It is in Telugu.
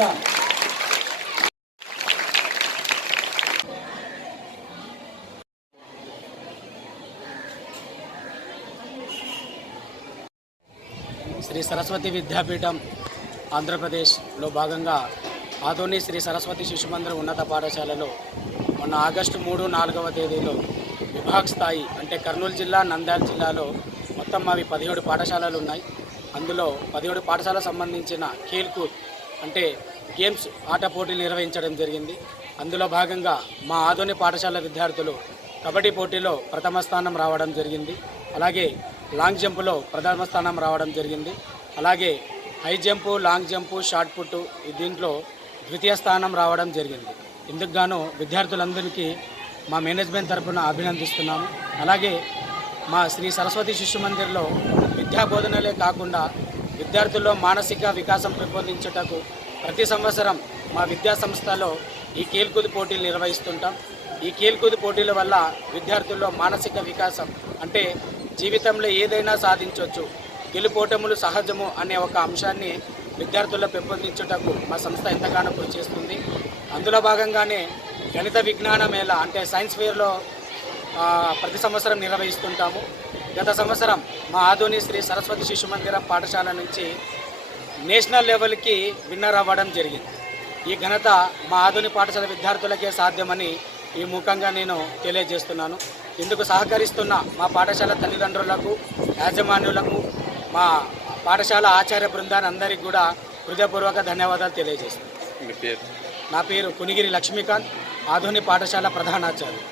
పాఠశాల శ్రీ సరస్వతి విద్యాపీఠం ఆంధ్రప్రదేశ్లో భాగంగా ఆదోని శ్రీ సరస్వతి శిశు మందిర్ ఉన్నత పాఠశాలలో మొన్న ఆగస్టు 3, 4వ తేదీలో విభాగ స్థాయి అంటే కర్నూలు జిల్లా, నంద్యాల జిల్లాలో మొత్తం అవి 17 పాఠశాలలు ఉన్నాయి. అందులో 17 పాఠశాలకు సంబంధించిన ఖేల్కూద్ అంటే గేమ్స్ ఆట పోటీలు నిర్వహించడం జరిగింది. అందులో భాగంగా మా ఆదోని పాఠశాల విద్యార్థులు కబడ్డీ పోటీలో ప్రథమ స్థానం రావడం జరిగింది. అలాగే లాంగ్ జంపులో ప్రథమ స్థానం రావడం జరిగింది. అలాగే high jump, long jump, shot put దీంట్లో ద్వితీయ స్థానం రావడం జరిగింది. ఇందుకు గాను విద్యార్థులందరికీ మా మేనేజ్మెంట్ తరఫున అభినందిస్తున్నాము. అలాగే మా శ్రీ సరస్వతి శిశు మందిర్లో విద్యా బోధనలే కాకుండా విద్యార్థుల్లో మానసిక వికాసం పెంపొందించుటకు ప్రతి సంవత్సరం మా విద్యా సంస్థలో ఈ ఖేల్కూద్ పోటీలు నిర్వహిస్తుంటాం. ఈ ఖేల్కూద్ పోటీల వల్ల విద్యార్థుల్లో మానసిక వికాసం అంటే జీవితంలో ఏదైనా సాధించవచ్చు, గెలుపోటములు సహజము అనే ఒక అంశాన్ని విద్యార్థుల్లో పెంపొందించుటకు మా సంస్థ ఎంతగానో కృషి చేస్తుంది. అందులో భాగంగానే గణిత విజ్ఞాన మేళ అంటే సైన్స్ ఫెయిర్లో ప్రతి సంవత్సరం నిర్వహిస్తుంటాము. గత సంవత్సరం మా ఆదోని శ్రీ సరస్వతి శిశు మందిరం పాఠశాల నుంచి నేషనల్ లెవెల్కి విన్నర్ అవ్వడం జరిగింది. ఈ ఘనత మా ఆదోని పాఠశాల విద్యార్థులకే సాధ్యమని ఈ ముఖంగా నేను తెలియజేస్తున్నాను. ఇందుకు సహకరిస్తున్న మా పాఠశాల తల్లిదండ్రులకు, యాజమాన్యులకు, మా పాఠశాల ఆచార్య బృందాన్ని అందరికీ కూడా హృదయపూర్వక ధన్యవాదాలు తెలియజేస్తున్నాను. నా పేరు కునిగిరి లక్ష్మీకాంత్, ఆధునిక పాఠశాల ప్రధానాచార్య.